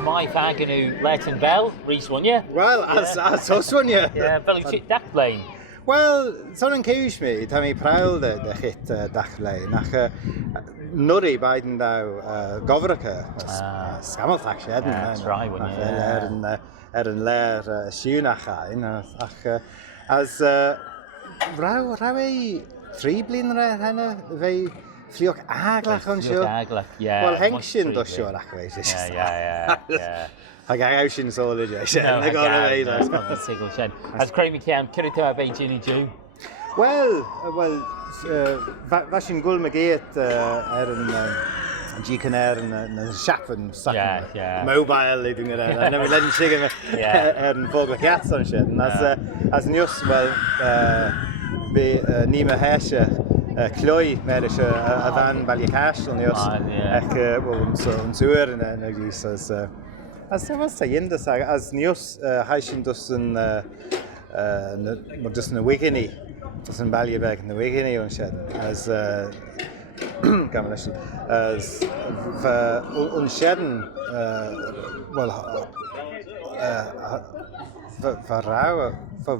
Smai fag yn yw Laa Tinvaal, rish one, yeah? Well, as us one, yeah. Yeah, fel yw chit dach blaen. Well, son yn ceis mi, ta mi prawl de chit dachlei, nach nuri baiden daw gofraca, sgamol tach siedden. That's right, when you... Yn ler siwn ach ein, ach as raw ei 3 blin henne, fe ffriog aglach o'n siw. Ffriog aglach, yeah. Wel, heng sy'n dos siwr ach fe. Yeah. Hag ag awr sy'n sôl ydy, No, as Craig McCann, cyrraedd yma fe Ginny Jew? Wel, fasyn gwl mae gyd yn G-can yn siap yn sac mobile i dwi'n gwneud. Yna mi ledyn sig yn fog like gat o'n sydd. As niws, wel, be ni me hesio cloi mer is a fan bal je castel niws. Ech, wel, yn sŵr yn y gys. As was ta yndas as niws haisyn dus yn dus yn y wigini. Dus yn bal je beg yn y wigini o'n sydd. As as unsheden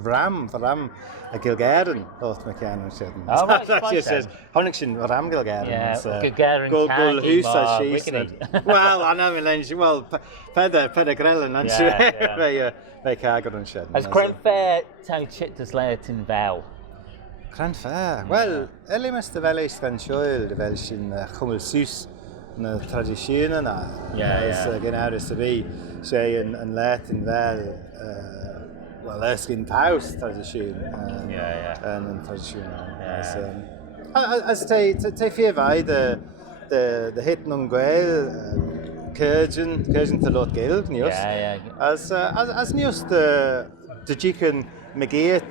Ram a Gaelgeyryn o't McCann unsheden. Oh, right, Honig sy'n Ram Gaelgeyryn. Yeah, Gaelgeyryn Gol hús a síos. Well, I know me well, peda grelyn an fe cagor unsheden. As Craig fair taw chit as Laa Tinvaal. Grand fair. Wel, elim ys dy fel eich gan sioel, dy fel sy'n chwmwl sws na tradisiwn yna. Gynnawr ys y fi, sy'n yn Laa Tinvaal, wel, ysgyn taws tradisiwn. Yn tradisiwn. As te ffiefau, dy hit nhw'n gweil, Cyrgyn tylod gilg, nios. As nios dy gicyn mygiet,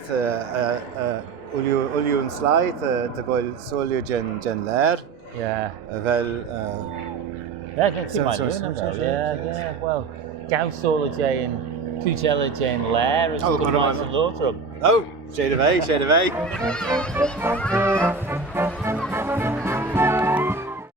Uliw yn slaid, dy gwael soliw gen ler. Fel... Ti'n maen nhw'n fel, wel, gaw soliw gen, cwjela gen ler, ys gwrdd maes yn lothrwm. Oh, shade of A.